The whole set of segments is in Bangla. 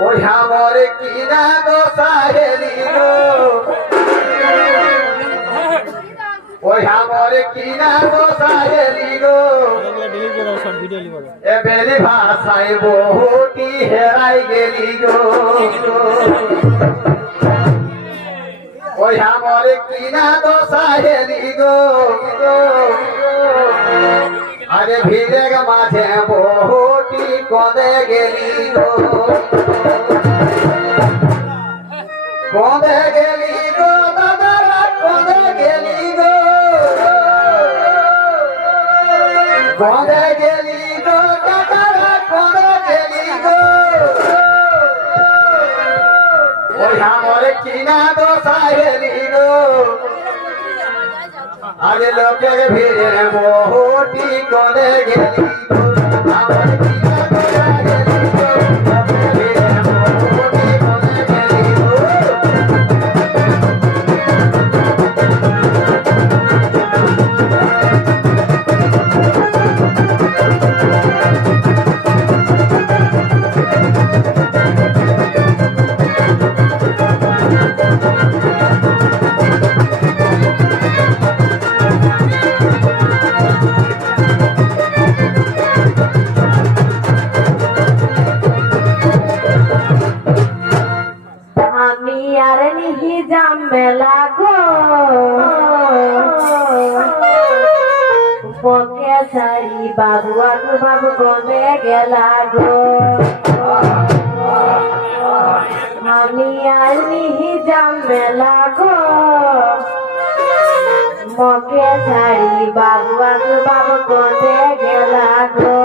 ওই আমার কিনা গো সাহেলি গো ওই আমার কিনা গো সাহেলি গো এ বেলি ভাষায় বহুটি হেরাই গেলি গো। কিনা গো সাহেলি গো আরে ভিড়ে মাঝে বহুটি কদে গেলি গো। কদে গেলি গো দাদারা কদে গেলি গো। কদে গেলি গো দাদারা কদে গেলি গো। ওই আমার কিনা তো গো আরে লোকের ভিড়ে মোহটি করে গেলি। জামেলা গো। পকে ছাড়ি বাবু আগু বাবু গনে গেলা গো। আমি আর নিহি জামেলা গো। মকে ছাড়ি বাবু আগু বাবু গনে গেলা গো।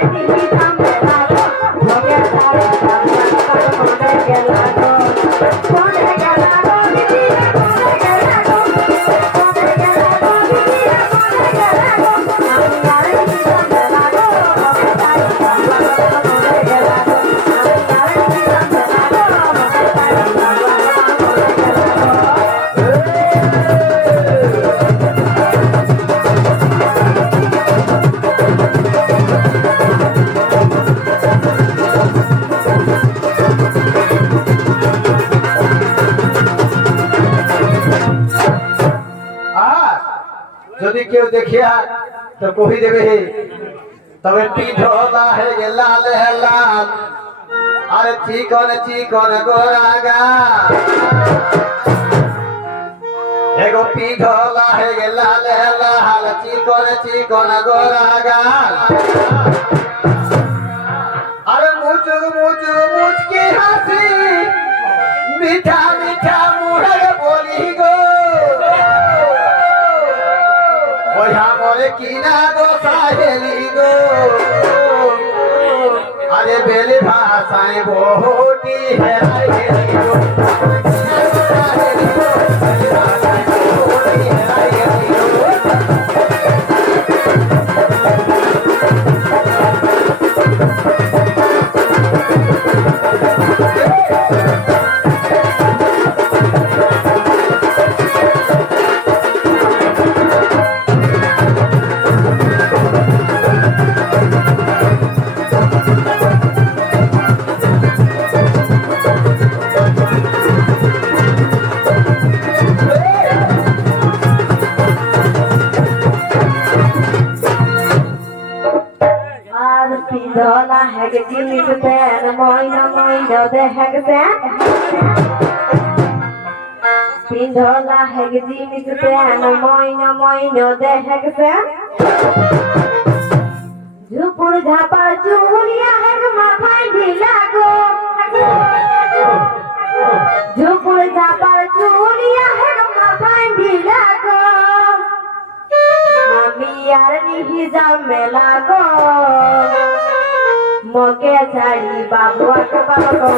আমি আর নিহি দেখিয়া তো কহি দেবে তবে পিঠলা হে লাল হে লাল আরে চিকন চিকন গোরাগা। এগো পিঠলা হে লাল হে লাল চিকন চিকন গোরাগা। আরে মুচুক মুচুক মুচকি হাসি। মিঠা মিঠা মুড়ে বলি গো ওই আমরে কিনা গো সাহেলি গো? আরে বেলে ভাষায় বহুটি হেরাই ময়না দে। হেগ দেন জিনিস দেন ময়না ময়না দে হেগ দেন ঝুপুর ঝাপার চুরিয়া হেগ মাথায় ঢিলা গো ঝুপুর ঝাপার চুরিয়া হেগ মাথায় ঢিলা গো আর নিহি জামে লাগো মকে ছাড়ি বাবু বাবা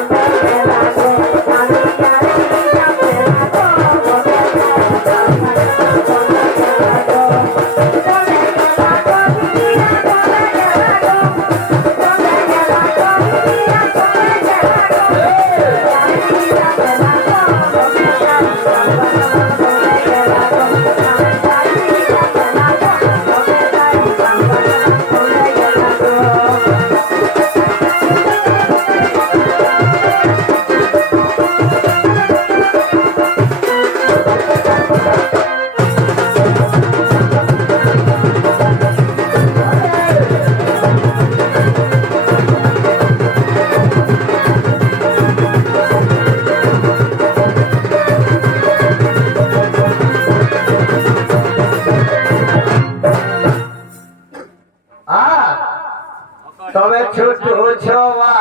তবে ছোট ছোয়া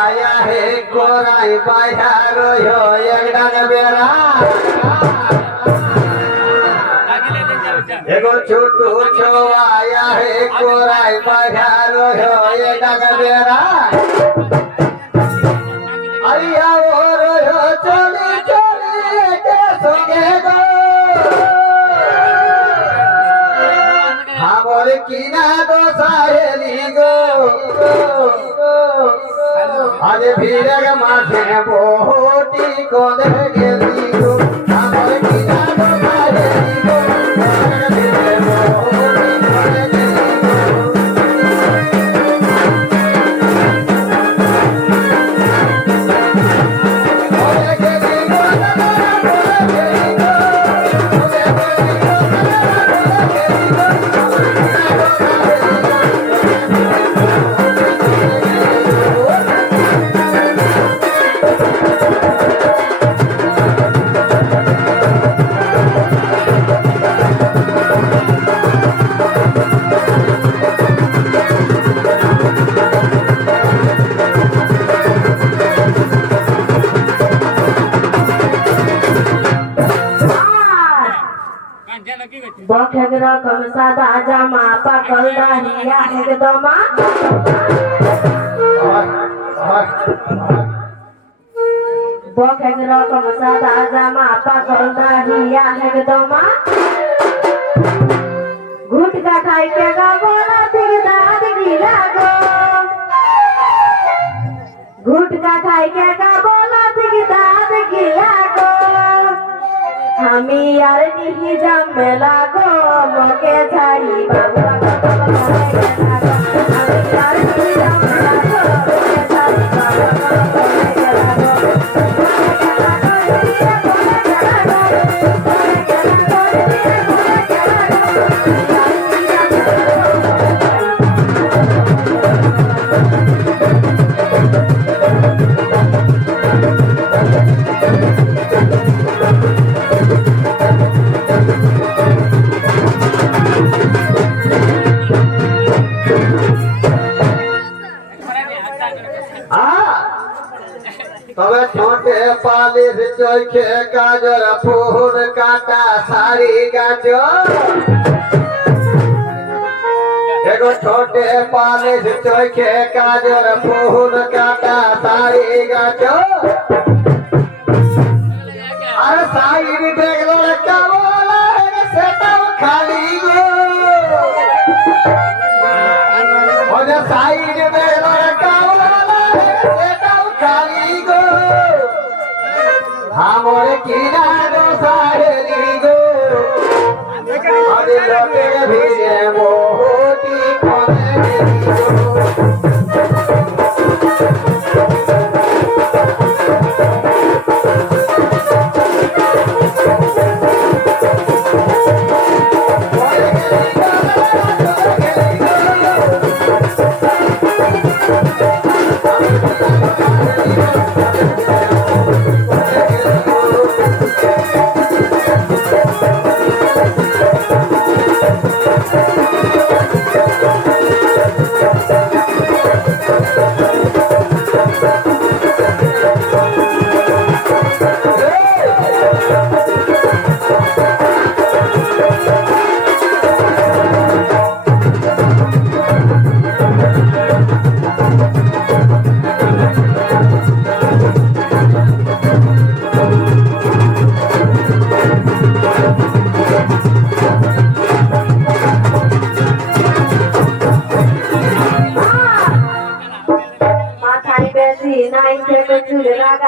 হে কোরাই বাজার একডান বেড়া এগো ছোট ছোয়া হে কোরাই বাজার একডান বেড়া আইয়া ওর চলি চলি কে সঙ্গে গো আমার কিনা দোসাহেলি গো আজ ভিড়ের মাঝে বহটি কোনে গেলি हम सदा जमा पकल दरिया एकदमा আর নিহি জামেলা গো মকে ছাড়ি বাবুয়া পালিশ চোখে গাজর ফুল কাটা শাড়ি গাছ এগো ছোটে পালিশ চোখে গাজর ফুল কাটা শাড়ি গাছ আর সাইড দেখলো কেমন সেটাও খালি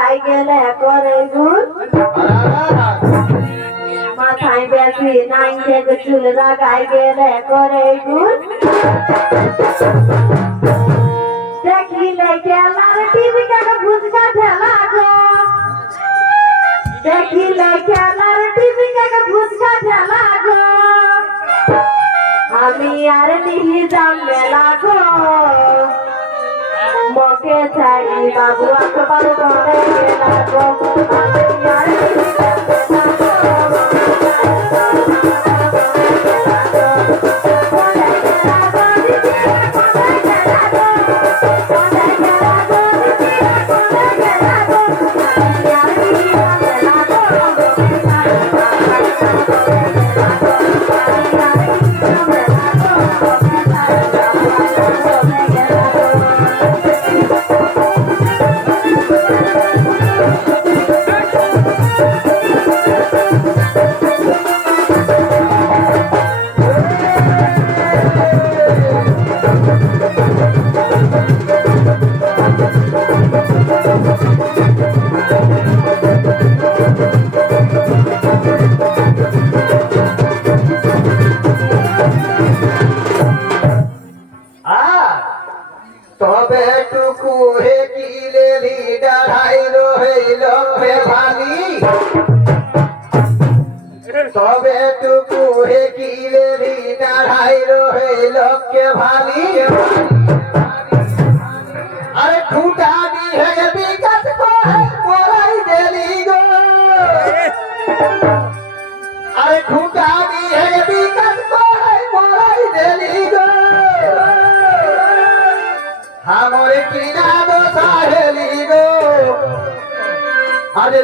লাগাই গেলে করে গুণ মাথায় বেশি নাই থেকে চুল লাগাই গেলে করে গুণ দেখিলে খেলার টিভি কেন ভুজকা ঠেলা গো। দেখিলে খেলার টিভি কেন ভুজকা ঠেলা গো। আমি আর নিহি যাম মেলা গো। মকে ছাড়ি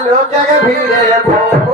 লোকে ভিড়ে ভোর